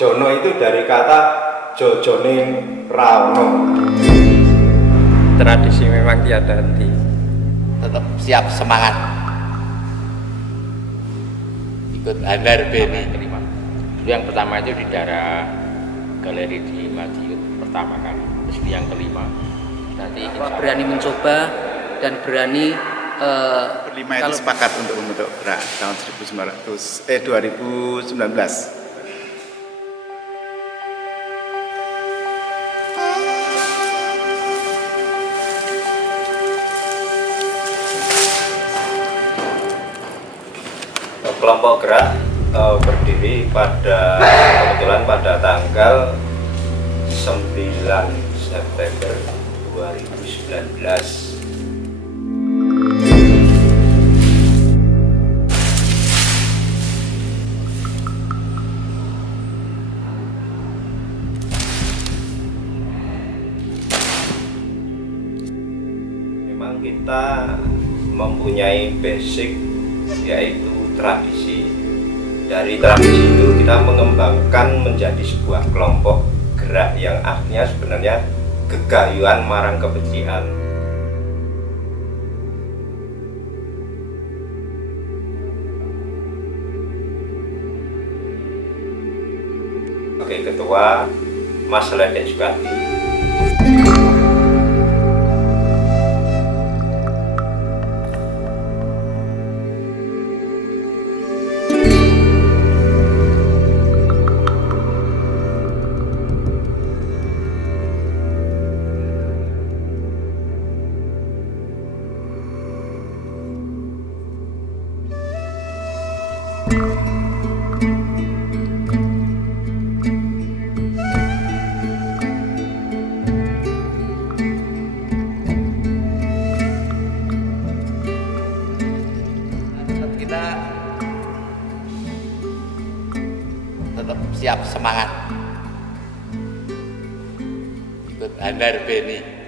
Jono itu dari kata Jojoning Raono. Tradisi memang tiada henti. Tetap siap semangat. Ikut Handar Beni. Yang pertama itu di daerah galeri di Madiun pertama kali. Terus yang kelima nanti berani mencoba dan berani berlima itu sepakat untuk membentuk gerak tahun 2019. Kelompok gerak berdiri kebetulan pada tanggal 9 September 2019. Memang kita mempunyai basic yaitu tradisi. Dari tradisi itu kita mengembangkan menjadi sebuah kelompok gerak yang artinya sebenarnya gegayuhan marang kebencian. Sebagai ketua Mas Ledek Sukadi. Kita tetap siap semangat. Ikut Handar Beni.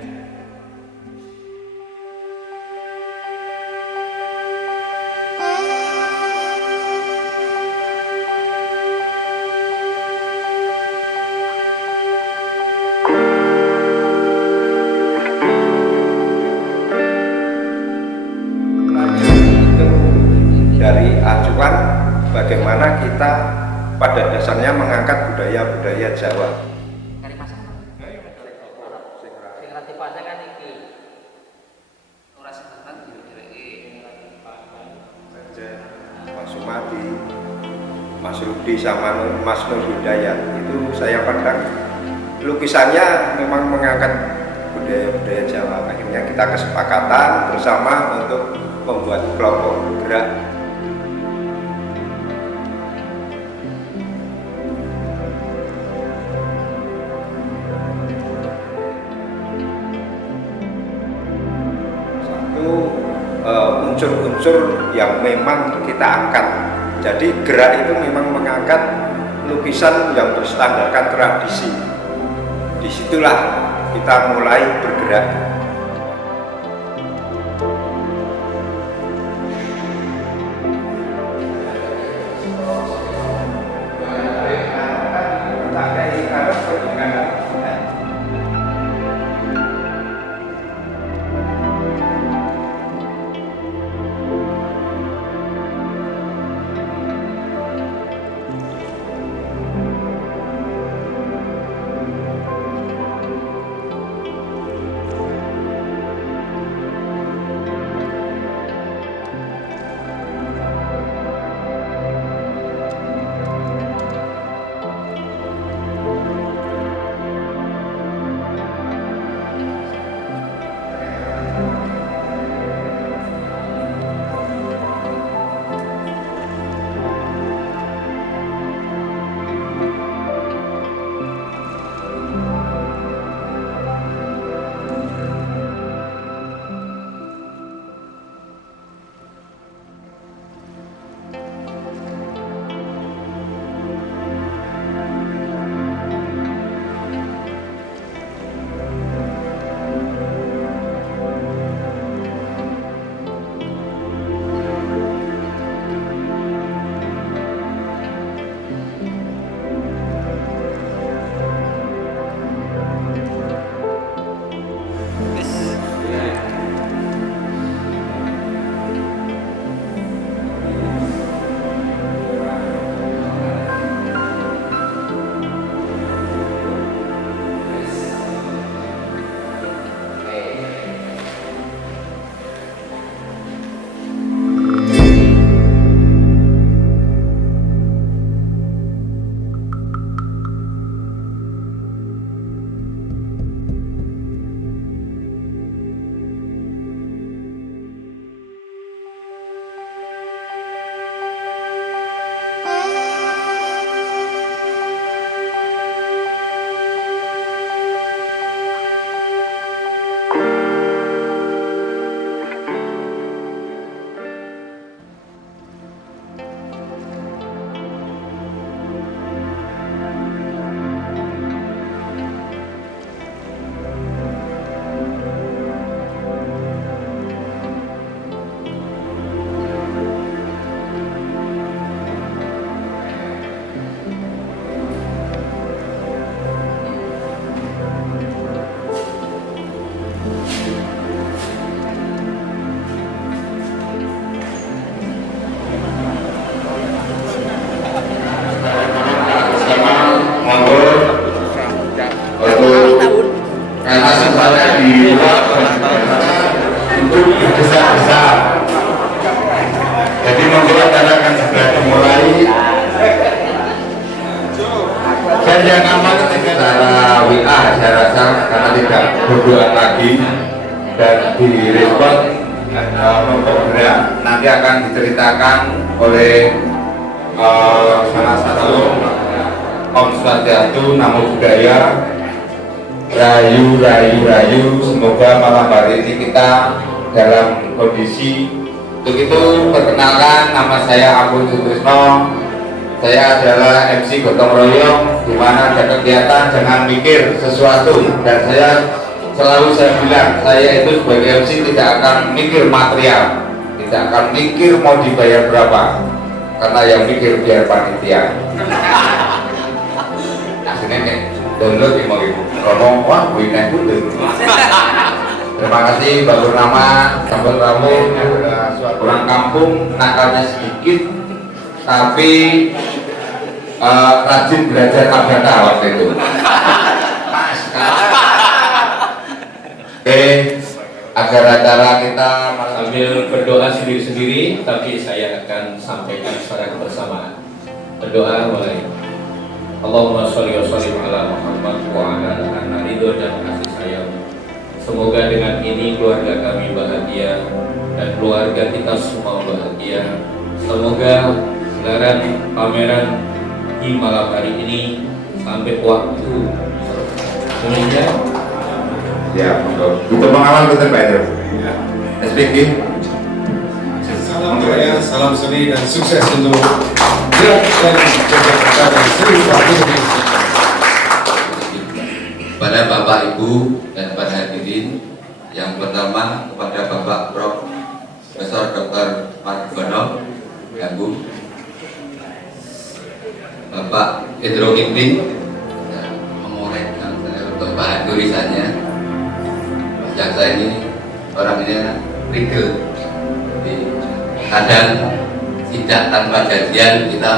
Dari acuan bagaimana kita pada dasarnya mengangkat budaya-budaya Jawa. Mas Sumadi, Mas Rudi sama Mas Nur Hidayat itu saya pandang lukisannya memang mengangkat budaya-budaya Jawa. Akhirnya kita kesepakatan bersama untuk membuat kelompok gerak. Unsur-unsur yang memang kita angkat. Jadi gerak itu memang mengangkat lukisan yang berstandarkan tradisi. Disitulah kita mulai bergerak. berdoa lagi dan direspon kelompok gerak nanti akan diceritakan oleh salah satu Om Swastiastu, Namo Buddhaya, Rayu Rayu Rayu. Semoga malam hari ini kita dalam kondisi. Untuk itu perkenalkan, nama saya Abu Sutrisno. Saya adalah MC Gotong Royong, di mana ada kegiatan jangan mikir sesuatu, dan saya bilang saya itu sebagai MC tidak akan mikir material, tidak akan mikir mau dibayar berapa, karena yang mikir biar panitia. Aslinya nih download di mau ngomong wah wina itu. Terima kasih Mbak Purnama, Sambal Rawung, orang kampung, nakalnya sedikit tapi rajin belajar agama waktu itu. Oke, agar acara kita sambil berdoa sendiri-sendiri, tapi saya akan sampaikan secara kebersamaan. Berdoa mulai. Allahumma sholli wa sallim ala Muhammad wa ala alihi dan kasih sayang. Semoga dengan ini keluarga kami bahagia dan keluarga kita semua bahagia. Semoga gelaran pameran di malam hari ini sampai waktu Indonesia. Ya, untuk pengalaman kita Pak SPG. Salam Jaya, salam seni dan sukses untuk gerak dan Jakarta dan seluruh Indonesia. Kepada Bapak Ibu dan para hadirin, yang pertama kepada Bapak Prof. Profesor Dr. Margono Ganggu, Bapak Pedro Kipling memulaikan saya untuk bahan tulisannya. Jaksa ini orangnya rigel, jadi kadang tidak tanpa janjian kita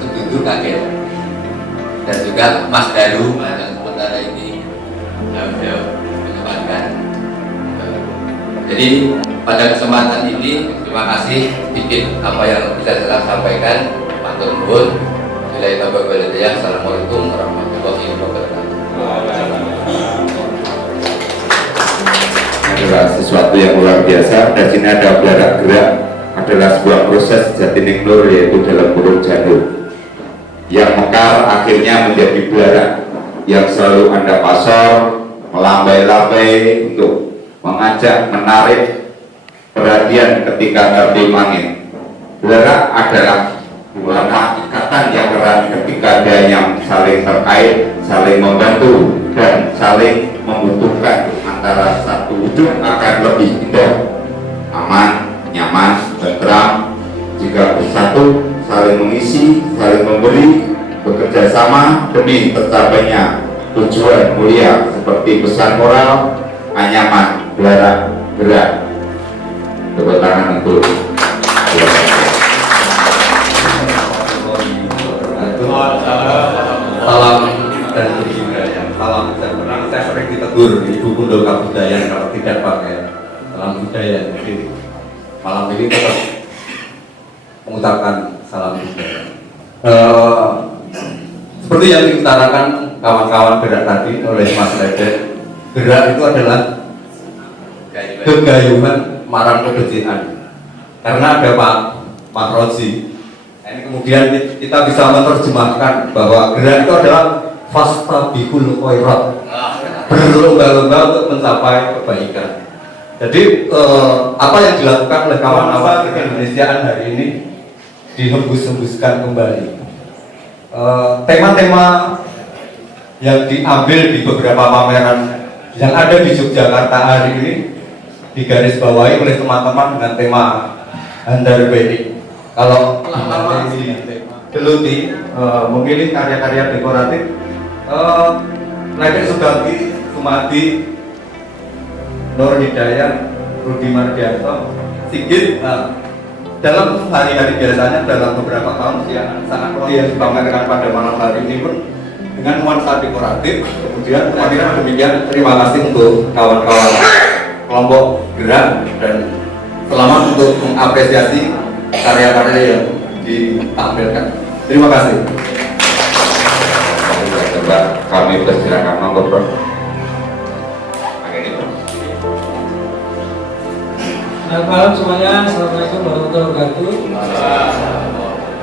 begitu kaget. Dan juga Mas Daru yang sementara ini jauh-jauh menyempatkan. Jadi pada kesempatan ini terima kasih sedikit apa yang bisa saya sampaikan. Matur nuwun. Assalamualaikum warahmatullahi wabarakatuh. Adalah sesuatu yang luar biasa. Dari sini ada belarak gerak adalah sebuah proses jatining nur, yaitu dalam kurung janur yang mekar akhirnya menjadi belarak yang selalu Anda pasor, melambai-lambai untuk mengajak, menarik perhatian ketika tertim angin. Belarak adalah warna ikatan yang erat ketika ada yang saling terkait, saling membantu dan saling membutuhkan. Antara satu wujud akan lebih indah, aman, nyaman, tentram jika bersatu, saling mengisi, saling memberi, bekerja sama demi tercapainya tujuan mulia seperti pesan moral, anyaman, belarak, gerak. Tepuk tangan untuk salam dan budaya. Salam saya sering ditegur Ibu Pundo Kabudayan kalau tidak pakai salam budaya. Jadi malam ini tetap mengucapkan salam budaya. Seperti yang diutarakan kawan-kawan gerak tadi oleh Mas Lede, gerak itu adalah kegayuhan marang kebencian. Karena ada Pak Rozi. Ini kemudian kita bisa menerjemahkan bahwa gerak itu adalah fastabihul khairat, berlomba-lomba untuk mencapai kebaikan. Jadi apa yang dilakukan oleh kawan-kawan keindonesiaan hari ini dihembus-hembuskan kembali. Tema-tema yang diambil di beberapa pameran yang ada di Yogyakarta hari ini digarisbawahi oleh teman-teman dengan tema Handar Bedi. Kalau lama-lama Geluti memilih karya-karya dekoratif, Lede Sugandi, Sumadi, Nur Hidayat, Rudi Mardianto, Sigit. Dalam hari-hari biasanya dalam beberapa tahun yang sangat yang dipamerkan pada malam hari ini pun dengan nuansa dekoratif. Kemudian kira-kira demikian. Terima kasih untuk kawan-kawan kelompok gerak dan selamat untuk mengapresiasi karya-karya yang ditampilkan. Terima kasih. Coba kami persilakan monggo, Bro. Selamat malam semuanya, Assalamualaikum warahmatullahi wabarakatuh.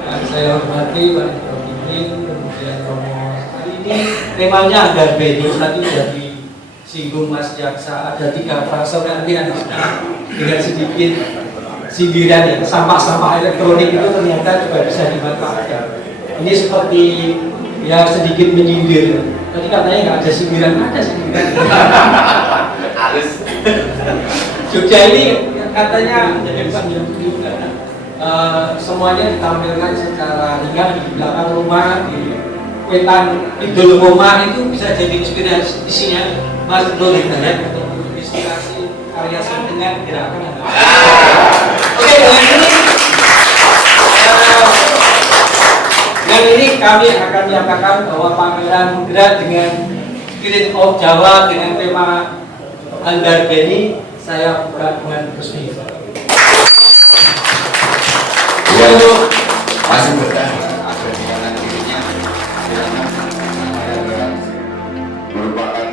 Yang saya hormati Pak Ibrahim, kemudian Romo. Hari ini temanya ada BD, tadi sudah disinggung Mas Jaksa, ada 3 fase nanti dengan sedikit sindiran ya, sampah-sampah elektronik itu ternyata juga bisa dimanfaatkan. Ini seperti ya sedikit menyindir. Tadi katanya nggak ada sindiran, ada sindiran. Halus. Jogja ini katanya jadi panjang juga. Semuanya ditampilkan secara ringan di belakang rumah, di wetan idul rumah itu bisa jadi inspirasinya Mas Nur Hidayat untuk inspirasi karya seni dengan gerakan yang Oke, dengan ini kami akan menyatakan bahwa pameran bergerak dengan Spirit of Jawa dengan tema Andar Beni saya buka dengan resmi. Masih bertahan ada di kanan kirinya, merupakan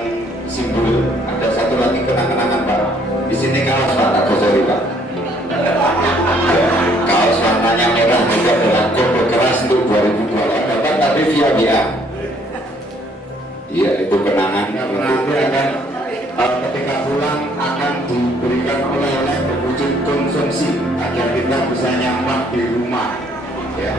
simbol. Ada satu lagi kenang-kenangan Pak. Di sini kaos Pak, tak sorry Pak. Ya, kaos warnanya merah juga dengan kode keras untuk 2020 dapat tapi via WA. Iya itu kenangan. Nanti akan ketika pulang akan diberikan oleh-oleh berwujud konsumsi agar kita bisa nyaman di rumah. Ya.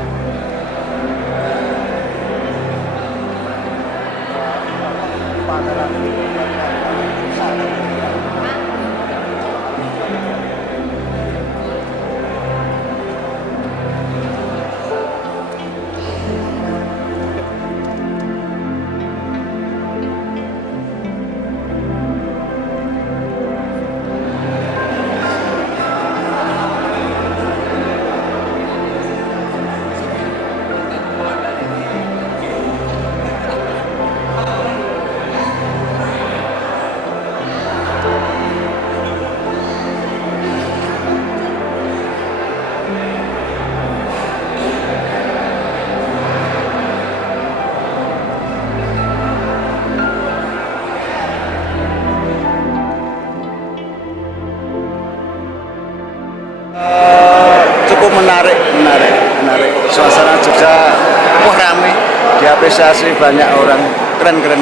Cukup menarik. Suasana Jogja rame, diapresiasi banyak orang, keren.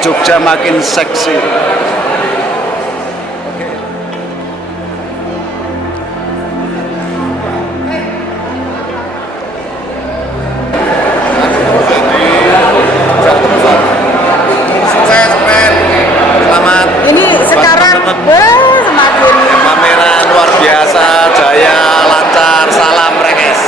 Jogja makin seksi. Sukses, keren. Selamat. Ini sekarang semakin Pameran luar biasa, jaya, lancar, salam rekes.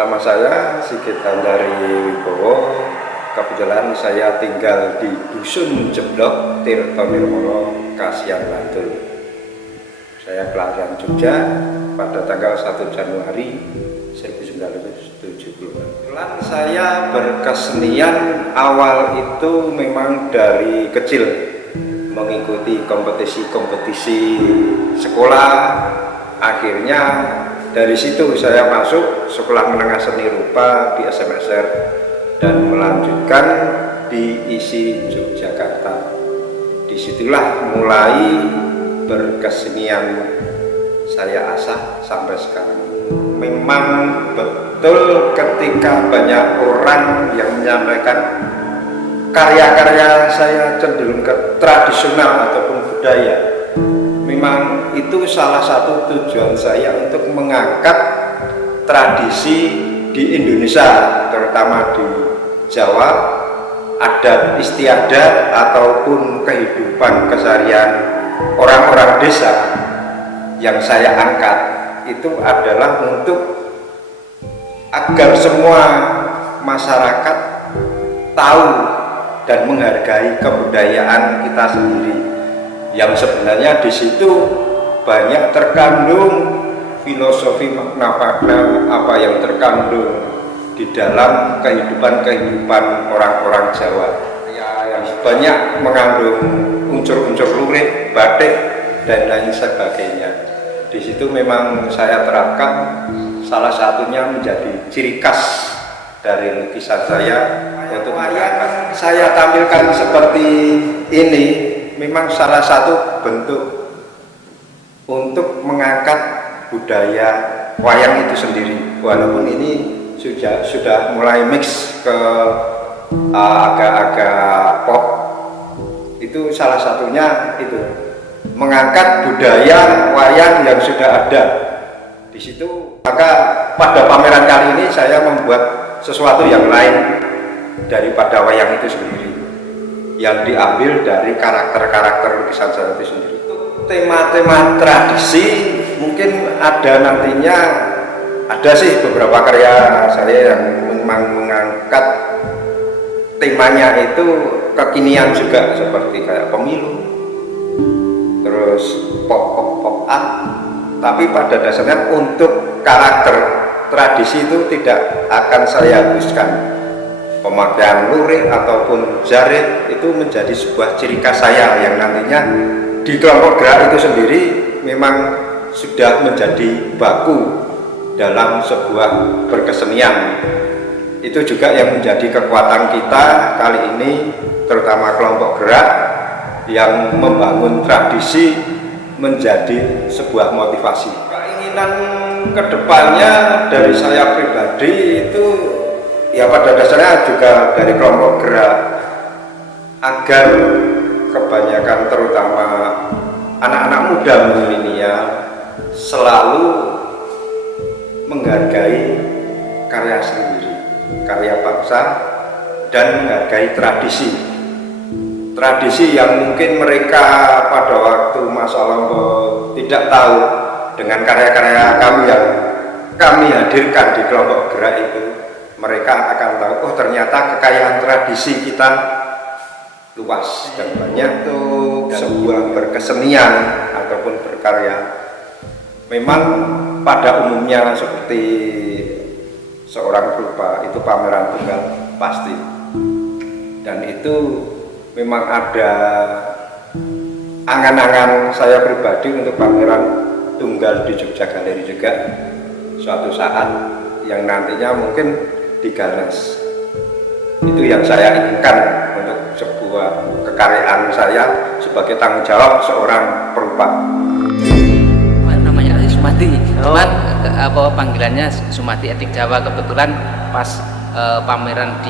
Nama saya Sigit Handari Wibowo. Kebetulan saya tinggal di Dusun Jeblok, Tirto Nirmolo, Kasihan, Bantul. Saya kelahiran Jogja pada tanggal 1 Januari 1970. Kebetulan saya berkesenian awal itu memang dari kecil, mengikuti kompetisi-kompetisi sekolah. Akhirnya dari situ saya masuk Sekolah Menengah Seni Rupa di SMSR dan melanjutkan di ISI Yogyakarta. Disitulah mulai berkesenian saya asah sampai sekarang. Memang betul ketika banyak orang yang menyampaikan karya-karya saya cenderung ke tradisional ataupun budaya. Memang itu salah satu tujuan saya untuk mengangkat tradisi di Indonesia, terutama di Jawa, adat istiadat ataupun kehidupan keseharian orang-orang desa yang saya angkat itu adalah untuk agar semua masyarakat tahu dan menghargai kebudayaan kita sendiri, yang sebenarnya di situ banyak terkandung filosofi makna-makna apa yang terkandung di dalam kehidupan orang-orang Jawa, yang banyak mengandung unsur-unsur lurik, batik dan lain sebagainya. Di situ memang saya terapkan, salah satunya menjadi ciri khas dari lukisan saya. Untuk wayang saya tampilkan seperti ini memang salah satu bentuk untuk mengangkat budaya wayang itu sendiri, walaupun ini sudah mulai mix ke agak-agak pop. Itu salah satunya itu mengangkat budaya wayang yang sudah ada di situ. Maka pada pameran kali ini saya membuat sesuatu yang lain daripada wayang itu sendiri, yang diambil dari karakter-karakter lukisan saya itu sendiri. Tema-tema tradisi mungkin ada nantinya, ada sih beberapa karya saya yang memang mengangkat temanya itu kekinian juga, seperti kayak pemilu, terus pop art. Tapi pada dasarnya untuk karakter tradisi itu tidak akan saya hapuskan. Pemakaian lurik ataupun jarit itu menjadi sebuah ciri khas saya yang nantinya di kelompok gerak itu sendiri memang sudah menjadi baku dalam sebuah berkesenian. Itu juga yang menjadi kekuatan kita kali ini, terutama kelompok gerak yang membangun tradisi menjadi sebuah motivasi. Keinginan kedepannya dari saya pribadi itu ya pada dasarnya juga dari kelompok gerak, agar kebanyakan terutama anak-anak muda milenial selalu menghargai karya sendiri, karya bangsa, dan menghargai tradisi yang mungkin mereka pada waktu masa lampau tidak tahu. Dengan karya-karya kami yang kami hadirkan di kelompok gerak itu, mereka akan tahu, oh ternyata kekayaan tradisi kita luas dan banyak. Tuh sebuah berkesenian berkarya. Memang pada umumnya seperti seorang perupa itu pameran tunggal pasti, dan itu memang ada angan-angan saya pribadi untuk pameran tunggal di Jogja Galeri juga suatu saat yang nantinya mungkin digagas. Itu yang saya inginkan untuk sebuah kekaryaan saya sebagai tanggung jawab seorang perupa. Namanya Sumati, cuman apa panggilannya Sumati Etnik Jawa. Kebetulan pas pameran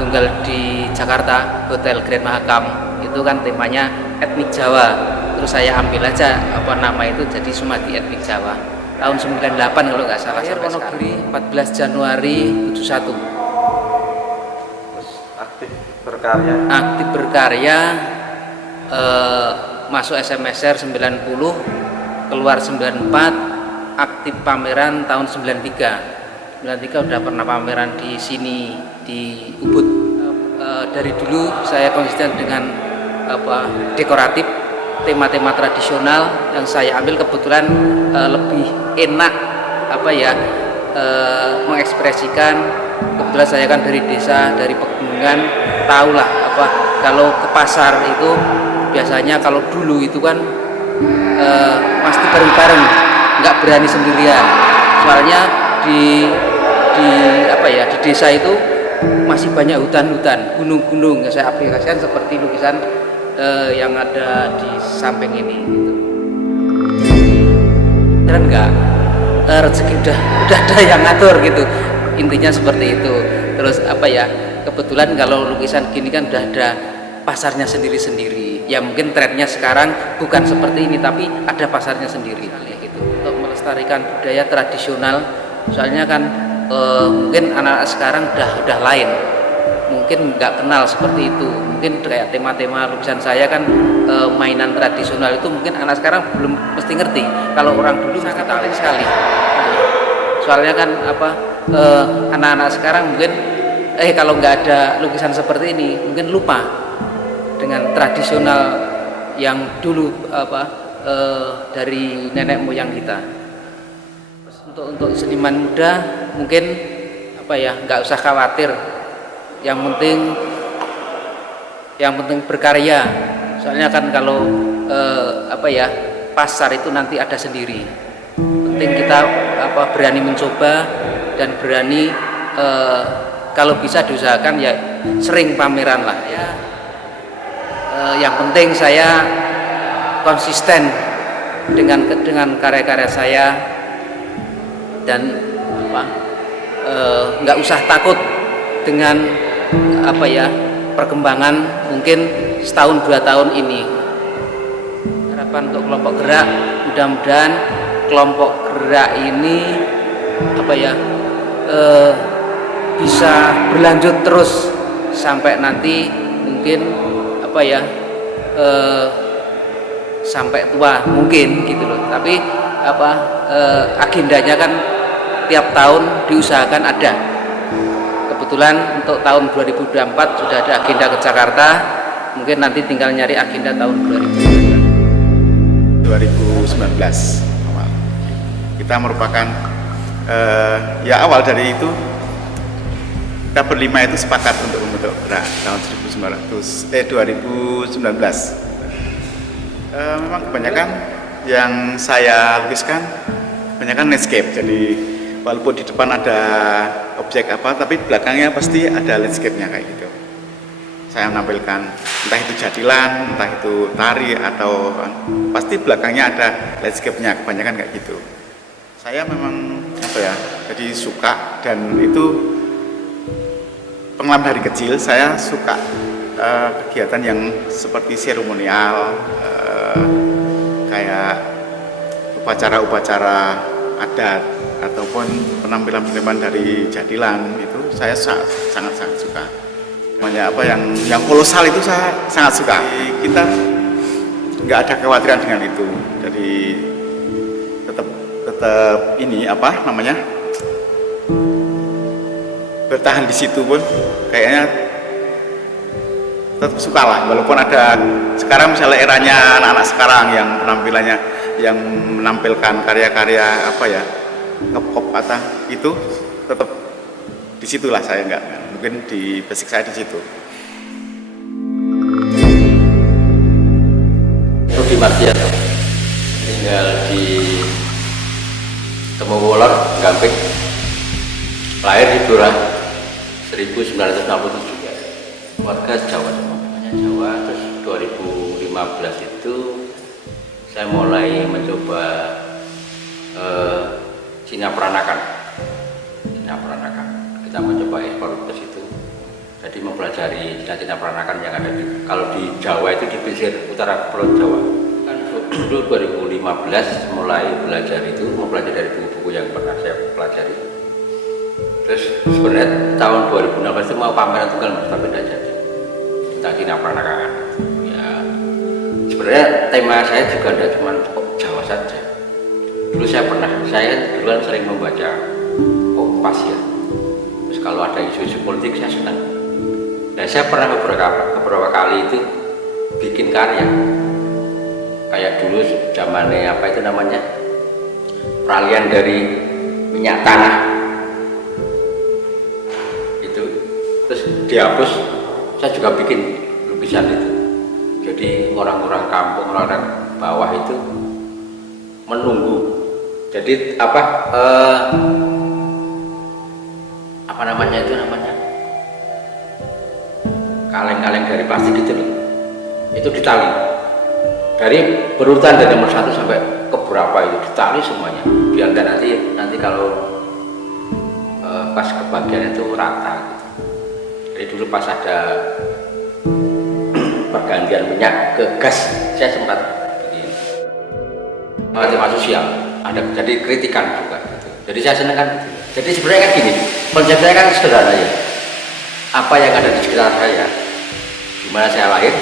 tunggal di Jakarta, Hotel Grand Mahakam, itu kan temanya etnik Jawa. Terus saya ambil aja apa nama itu jadi Sumati Etnik Jawa. Tahun 98 kalau nggak salah sampai sekarang. 14 Januari 71. Aktif berkarya masuk SMSR 90, keluar 94, aktif pameran tahun 93 udah pernah pameran di sini di Ubud. Dari dulu saya konsisten dengan dekoratif, tema-tema tradisional yang saya ambil. Kebetulan lebih enak mengekspresikan. Kebetulan saya kan dari desa, dari pegunungan, tahulah kalau ke pasar itu biasanya kalau dulu itu kan pasti bareng-bareng, nggak berani sendirian. Soalnya di desa itu masih banyak hutan-hutan, gunung-gunung. Saya aplikasikan seperti lukisan yang ada di samping ini gitu. Dan enggak rezeki udah ada yang ngatur gitu, intinya seperti itu. Terus kebetulan kalau lukisan gini kan udah ada pasarnya sendiri-sendiri. Ya mungkin trennya sekarang bukan seperti ini, tapi ada pasarnya sendiri gitu. Untuk melestarikan budaya tradisional, soalnya kan mungkin anak-anak sekarang udah lain, mungkin nggak kenal seperti itu. Mungkin kayak tema-tema lukisan saya kan mainan tradisional itu mungkin anak sekarang belum mesti ngerti. Kalau orang dulu sangat penting sekali. Soalnya kan anak-anak sekarang mungkin kalau nggak ada lukisan seperti ini mungkin lupa dengan tradisional yang dulu dari nenek moyang kita. Untuk seniman muda mungkin nggak usah khawatir, yang penting berkarya. Soalnya kan kalau pasar itu nanti ada sendiri. Penting kita berani mencoba dan berani kalau bisa diusahakan ya sering pameran lah ya. Yang penting saya konsisten dengan karya-karya saya, dan nggak usah takut dengan perkembangan mungkin setahun 2 tahun ini. Harapan untuk kelompok gerak, mudah-mudahan kelompok gerak ini bisa berlanjut terus sampai nanti mungkin sampai tua mungkin gitu loh. Tapi agendanya kan tiap tahun diusahakan ada. Kebetulan untuk tahun 2024 sudah ada agenda ke Jakarta, mungkin nanti tinggal nyari agenda tahun 2019 awal. Kita merupakan awal dari itu kita berlima itu sepakat untuk membentuk gerak tahun 2019. Memang kebanyakan yang saya lukiskan kebanyakan landscape. Jadi walaupun di depan ada objek tapi belakangnya pasti ada landscape-nya kayak gitu. Saya menampilkan entah itu jadilan, entah itu tari, atau pasti belakangnya ada landscape-nya, kebanyakan kayak gitu. Saya memang jadi suka, dan itu pengalaman dari kecil saya suka kegiatan yang seperti seremonial, kayak upacara-upacara adat ataupun penampilan-penampilan dari jadilan, itu saya sangat suka. Namanya yang kolosal itu saya sangat suka. Kita nggak ada kekhawatiran dengan itu, jadi tetap bertahan di situ pun kayaknya tetap suka lah, walaupun ada sekarang misalnya eranya anak-anak sekarang yang penampilannya yang menampilkan karya-karya apa ya, ngepop atau itu, tetap disitulah saya enggak, mungkin di basic saya di situ. Rudi Mardianto, tinggal di Temowolor, Gamping, lahir di Blora 1967, warga Jawa semua, Jawa. Terus 2015 itu saya mulai mencoba Cina Peranakan. Kita mencoba ekspor ke situ. Jadi mempelajari Cina Peranakan yang ada kalau di Jawa itu di pesisir utara Pulau Jawa. Kan dulu 2015 mulai belajar itu, mempelajari dari buku-buku yang pernah saya pelajari. Terus sebenarnya tahun 2016 itu mau pameran tunggal mas, tapi tidak jadi tentang Cina Peranakan. Ya, sebenarnya tema saya juga tidak cuma Jawa saja. Dulu saya duluan sering membaca Kompas ya. Terus kalau ada isu-isu politik saya senang. Dan saya pernah beberapa kali itu bikin karya. Kayak dulu zamannya apa itu namanya, peralihan dari minyak tanah itu, terus dihapus. Saya juga bikin lukisan itu. Jadi orang-orang kampung, orang-orang bawah itu menunggu. Jadi apa namanya itu namanya kaleng-kaleng dari plastik gitu loh. Itu ditali dari berurutan dari nomor 1 sampai ke berapa itu ditali semuanya. Biar nanti kalau pas kebagian itu rata gitu. Jadi dulu pas ada pergantian minyak ke gas, saya sempat begini. Tema sosial ada, jadi kritikan juga gitu. Jadi saya senang kan. Jadi sebenarnya kan gini, konsep saya kan sederhana ya. Apa yang ada di sekitar saya, di mana saya lahir,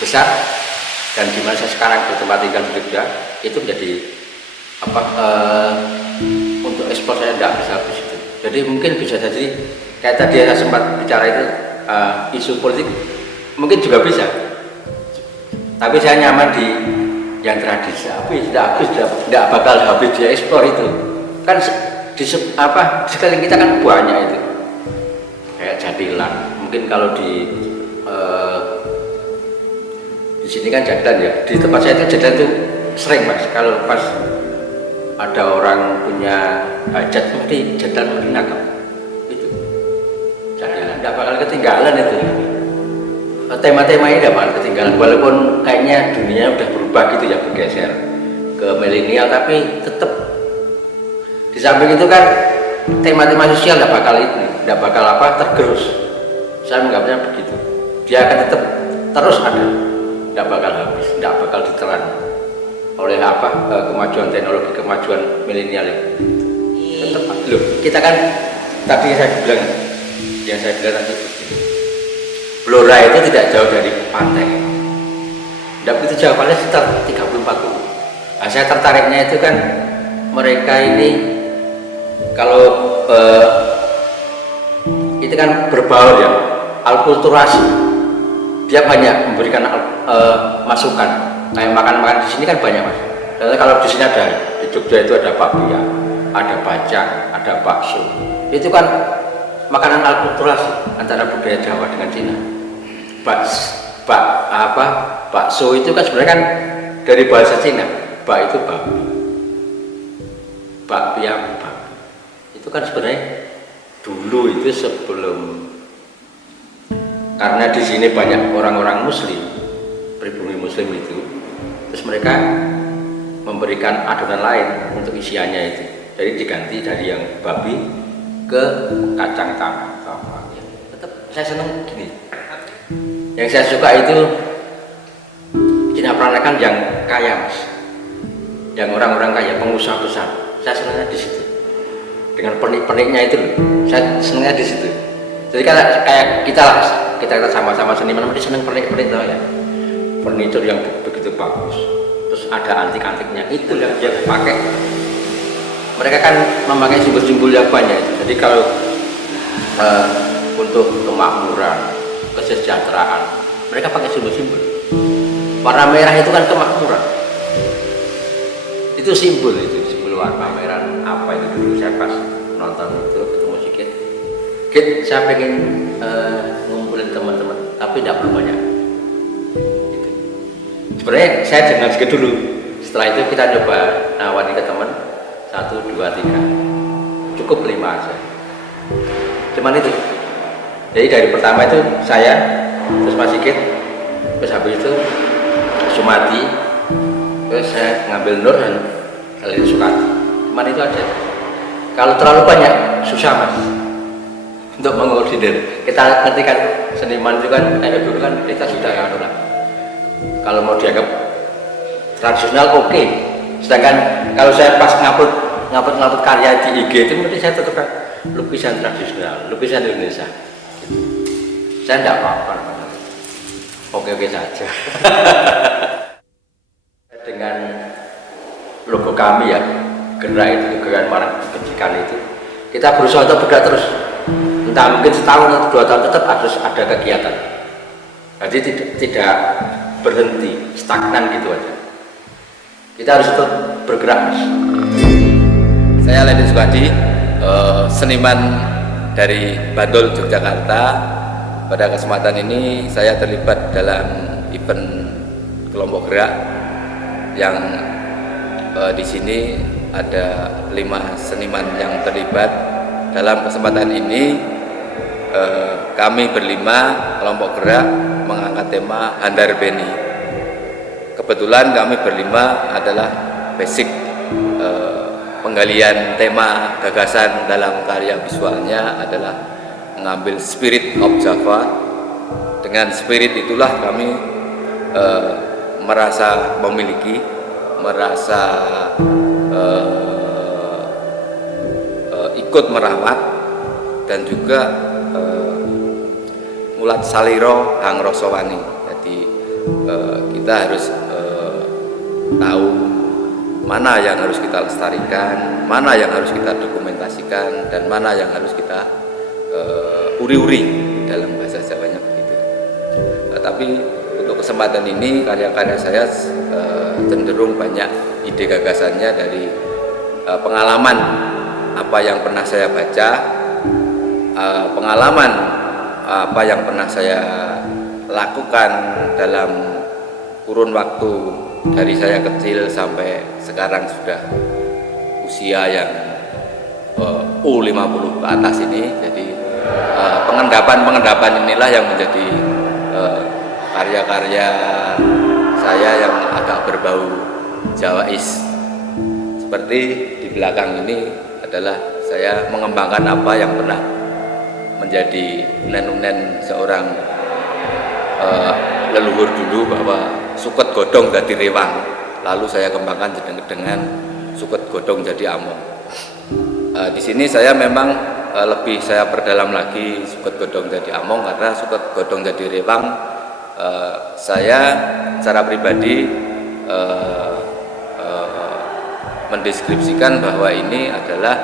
besar, dan di mana saya sekarang bertempat tinggal di Jogja, itu menjadi apa untuk ekspor saya tidak bisa habis itu. Jadi mungkin bisa jadi kayak tadi saya sempat bicara itu isu politik, mungkin juga bisa. Tapi saya nyaman di yang tradisi, tidak bakal habis di ekspor itu. Kan di sekeliling kita kan banyak itu. Kayak jadilan, mungkin kalau di sini kan jadilan ya, di tempat saya itu jadilan itu sering mas. Kalau pas ada orang punya hajat mesti jadilan mesti nangkep itu. Jadilan tidak bakal ketinggalan itu. Tema-tema ini tidak bakal ketinggalan, walaupun kayaknya dunia udah berubah gitu ya, bergeser ke milenial, tapi tetap di samping itu kan tema-tema sosial tidak bakal tergerus. Saya menganggapnya begitu. Dia akan tetap terus ada, tidak bakal habis, tidak bakal ditelan oleh kemajuan teknologi, kemajuan milenial itu. Tetap loh, kita kan tadi yang saya bilang tadi begini. Blora itu tidak jauh dari pantai, tidak begitu jauh, paling sekitar 30-40. Nah, saya tertariknya itu kan mereka ini kalau itu kan berbaur ya, alkulturasi. Dia banyak memberikan masukan. Kayak makan-makan di sini kan banyak mas. Dan kalau di sini ada, di Jogja itu ada bakpia, ada bacang, ada bakso. Itu kan makanan alkulturasi antara budaya Jawa dengan Cina. Bakso itu kan sebenarnya kan dari bahasa Cina. Bak itu babi, bakpia babi. Itu kan sebenarnya dulu itu sebelum, karena di sini banyak orang-orang Muslim, pribumi Muslim itu, terus mereka memberikan adonan lain untuk isiannya itu. Jadi diganti dari yang babi ke kacang tanah. Tetap saya senang gini. Yang saya suka itu Cina Peranakan yang kaya mas, yang orang-orang kaya, pengusaha besar. Saya senangnya di situ. Dengan pernik-perniknya itu, saya senangnya di situ. Jadi kayak kita sama-sama seniman, dia senang pernik-pernik ya. Furnitur yang begitu bagus. Terus ada antik-antiknya itu yang dia pakai. Mereka kan memakai simbol-simbol yang banyak. Jadi kalau untuk kemakmuran, kesejahteraan, mereka pakai simbol-simbol. Warna merah itu kan kemakmuran. Itu simbol warna merah. Apa itu dulu saya pas nonton itu ketemu si Kit, saya pengen ngumpulin teman-teman, tapi tidak perlu banyak. Gitu. Sebenarnya saya jangan sedikit dulu. Setelah itu kita coba nawari ke teman 1, 2, 3, cukup 5 aja. Cuman itu. Jadi dari pertama itu saya, terus Mas Sigit, terus habis itu Sumati, terus saya ngambil Nur dan kalian Sukati. Cuman itu aja. Kalau terlalu banyak susah Mas untuk mengordinir. Kita ngerti kan seniman itu kan kayak dulu kan kita sudah lah. Kalau mau dianggap tradisional oke. Sedangkan kalau saya pas ngupload karya di IG itu mesti saya tetap lukisan tradisional, lukisan Indonesia. Gitu. Saya tidak apa-apa. Oke-oke saja. Dengan logo kami ya, gerak itu, gerakan marang kebajikan itu, kita berusaha untuk bergerak terus. Entah mungkin setahun atau 2 tahun tetap harus ada kegiatan. Jadi tidak berhenti, stagnan gitu aja. Kita harus tetap bergerak Mas. Saya Ledi Sukadi, seniman dari Bantul, Yogyakarta. Pada kesempatan ini saya terlibat dalam event kelompok gerak yang di sini ada 5 seniman yang terlibat. Dalam kesempatan ini kami berlima kelompok gerak mengangkat tema Handar Beni. Kebetulan kami berlima adalah basic penggalian tema gagasan dalam karya visualnya adalah mengambil spirit of Java. Dengan spirit itulah kami merasa memiliki, merasa ikut merawat dan juga mulat saliro hang rosowani. Jadi kita harus tahu mana yang harus kita lestarikan, mana yang harus kita dokumentasikan, dan mana yang harus kita uri-uri dalam bahasa Jawanya begitu. Tapi untuk kesempatan ini karya-karya saya cenderung banyak ide gagasannya dari pengalaman apa yang pernah saya baca, pengalaman apa yang pernah saya lakukan dalam kurun waktu dari saya kecil sampai sekarang sudah usia yang U50 ke atas ini. Jadi pengendapan inilah yang menjadi karya-karya saya yang agak berbau Jawais. Seperti di belakang ini adalah saya mengembangkan apa yang pernah menjadi unen-unen seorang leluhur dulu, bahwa suket godong jadi rewang, lalu saya kembangkan dengan suket godong jadi among. Di sini saya memang lebih saya perdalam lagi suket godong jadi among, karena suket godong jadi rewang saya secara pribadi mendeskripsikan bahwa ini adalah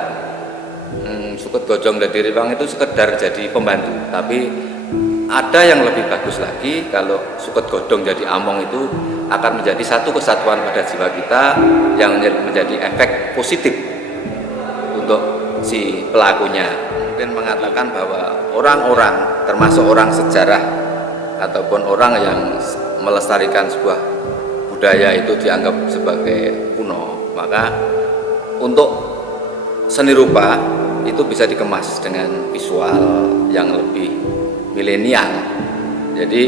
suket godong jadi rewang itu sekedar jadi pembantu, tapi ada yang lebih bagus lagi kalau suket godong jadi among itu akan menjadi satu kesatuan pada jiwa kita yang menjadi efek positif untuk si pelakunya. Mungkin mengatakan bahwa orang-orang termasuk orang sejarah ataupun orang yang melestarikan sebuah budaya itu dianggap sebagai kuno, maka untuk seni rupa itu bisa dikemas dengan visual yang lebih milenial. Jadi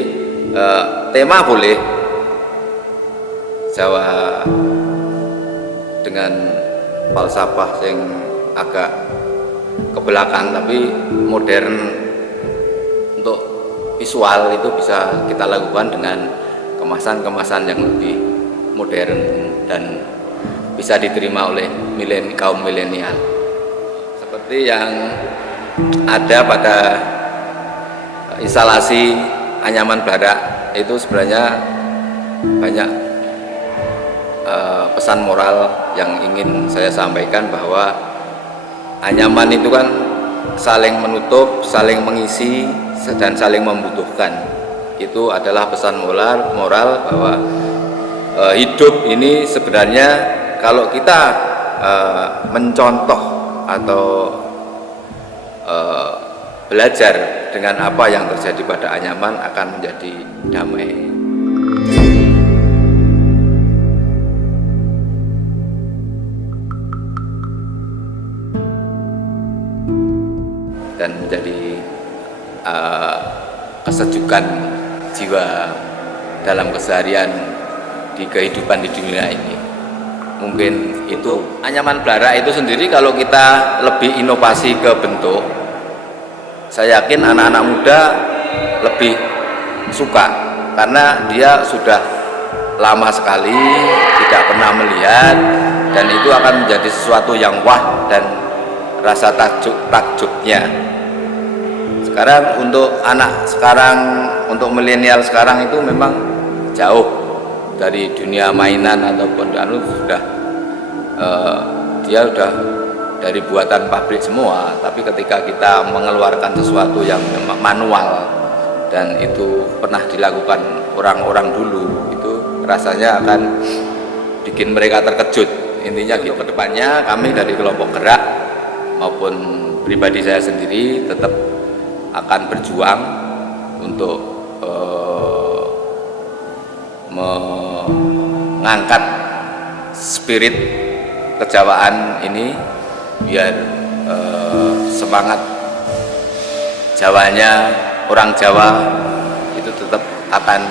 tema boleh Jawa dengan falsafah yang agak ke belakang, tapi modern untuk visual itu bisa kita lakukan dengan kemasan-kemasan yang lebih modern dan bisa diterima oleh kaum milenial. Seperti yang ada pada instalasi anyaman barak itu sebenarnya banyak pesan moral yang ingin saya sampaikan, bahwa anyaman itu kan saling menutup, saling mengisi, dan saling membutuhkan. itu adalah pesan moral bahwa hidup ini sebenarnya kalau kita mencontoh atau belajar dengan apa yang terjadi pada Anyaman akan menjadi damai. Dan menjadi kesejukan jiwa dalam keseharian di kehidupan di dunia ini. Mungkin itu Anyaman Blara itu sendiri kalau kita lebih inovasi ke bentuk, saya yakin anak-anak muda lebih suka karena dia sudah lama sekali tidak pernah melihat, dan itu akan menjadi sesuatu yang wah dan rasa takjubnya. Sekarang untuk anak sekarang, untuk milenial sekarang itu memang jauh dari dunia mainan ataupun sudah dia sudah dari buatan pabrik semua. Tapi ketika kita mengeluarkan sesuatu yang memang manual dan itu pernah dilakukan orang-orang dulu, itu rasanya akan bikin mereka terkejut. Intinya gitu. Kedepannya kami dari kelompok gerak maupun pribadi saya sendiri tetap akan berjuang untuk mengangkat spirit kejawaan ini biar semangat Jawanya, orang Jawa itu tetap akan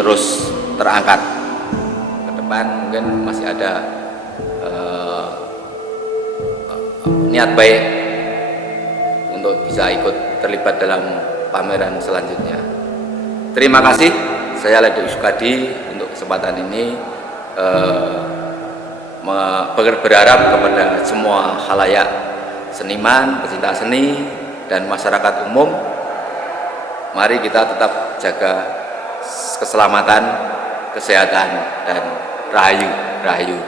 terus terangkat ke depan. Mungkin masih ada niat baik untuk bisa ikut terlibat dalam pameran selanjutnya. Terima kasih, saya Ledi Sukadi untuk kesempatan ini berharap kepada semua khalayak seniman, pecinta seni dan masyarakat umum, mari kita tetap jaga keselamatan, kesehatan dan rahayu.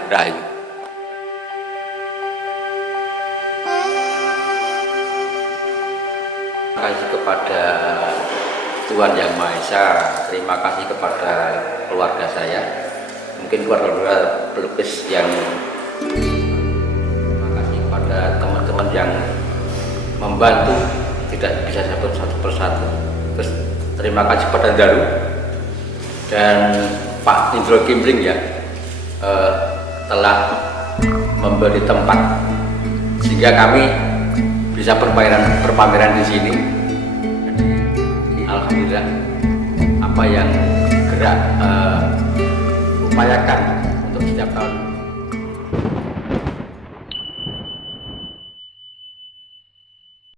Terima kasih kepada Tuhan Yang Maha Esa, terima kasih kepada keluarga saya, mungkin keluarga pelukis yang, terima kasih kepada teman-teman yang membantu, tidak bisa satu persatu. Terus terima kasih kepada Daru dan Pak Indro Kimpling ya, telah memberi tempat sehingga kami bisa berpameran di sini. Alhamdulillah apa yang gerak upayakan